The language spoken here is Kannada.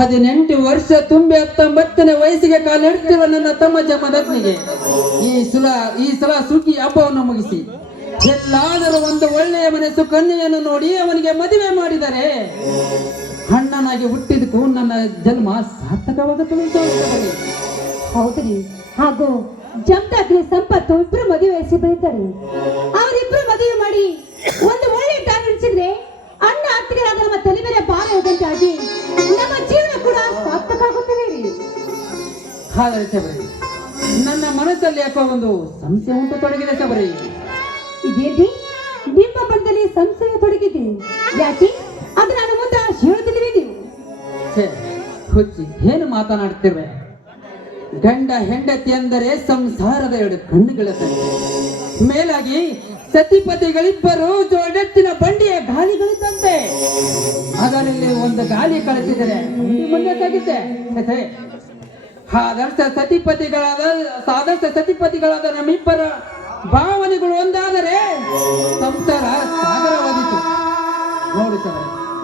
18 ವರ್ಷ ತುಂಬಿ 19ನೇ ವಯಸ್ಸಿಗೆ ಕಾಲಿಡ್ತಿರುವ ನನ್ನ ತಮ್ಮ ಜಮದಗ್ನಿಗೆ ಈ ಸಲ ಸುಗ್ಗಿ ಹಬ್ಬವನ್ನು ಮುಗಿಸಿ ಎಲ್ಲಾದರೂ ಒಂದು ಒಳ್ಳೆಯ ಮನಸ್ಸು ಕನ್ಯೆಯನ್ನು ನೋಡಿ ಅವನಿಗೆ ಮದುವೆ ಮಾಡಿದರೆ ಅಣ್ಣನಾಗಿ ಹುಟ್ಟಿದಕ್ಕೂ ನನ್ನ ಜನ್ಮ ಸಾರ್ಥಕವಾಗುತ್ತದೆ. ಹೌದ್ರಿ. ಹಾಗೂ ಜಮದಗ್ನಿ ಸಂಪತ್ತು ಇಬ್ರು ಮದುವೆ ವಯಸ್ಸಿ ಬೆಳಿತಾರೆ. ಅವರಿಬ್ರು ಮದುವೆ ಮಾಡಿ ಒಂದು ಒಳ್ಳೆ ಟಾನ್ ಇಳಿಸಿದ್ರೆ ಅಣ್ಣ ಅತ್ತಿಗೆರಾದ ನಮ್ಮ ತಲೆ ಮೇಲೆ ಭಾರ ಇದ್ದಂತಾಗಿ ನಮ್ಮ ಜೀವನ ಕೂಡ ಸಾರ್ಥಕ ಆಗುತ್ತದೆ ರೀ. ಹಾಗಾದ್ರೆ ಶಬರಿ, ನನ್ನ ಮನಸ್ಸಲ್ಲಿ ಯಾಕೋ ಒಂದು ಸಂಶಯ ಉಂಟು ತೊಡಗಿದೆ ಶಬರಿ. ಇದೇನ್ರಿ ನಿಮ್ಮ ಮನದಲ್ಲಿ ಸಂಶಯ ತೊಡಗಿದೆ? ಯಾಕೆ ಅದು ನಾನು ಮುಂದೆ ಹೇಳುತ್ತಿಲ್ವೇ ನೀವು? ಹುಚ್ಚಿ, ಏನು ಮಾತನಾಡ್ತಿರ್ವೆ? ಗಂಡ ಹೆಂಡತಿ ಅಂದರೆ ಸಂಸಾರದ 2 ಕಣ್ಣುಗಳ ಮೇಲಾಗಿ ಸತಿಪತಿಗಳಿಬ್ಬರು ಜೋಡೆತ್ತಿನ ಬಂಡಿಯ ಗಾಲಿಗಳಿದ್ದಂತೆ. ಅದರಲ್ಲಿ ಒಂದು ಗಾಲಿ ಕಳಿಸಿದರೆ ಮುಂದೆ ಸಾಗಿದೆ. ಆದರ್ಶ ಸತಿಪತಿಗಳಾದ ನಮ್ಮಿಬ್ಬರ ಭಾವನೆಗಳು ಒಂದಾದರೆ ಸಂಸಾರ ಸಾಗರವಾದಿತು. ನೋಡಿ ಸರ್,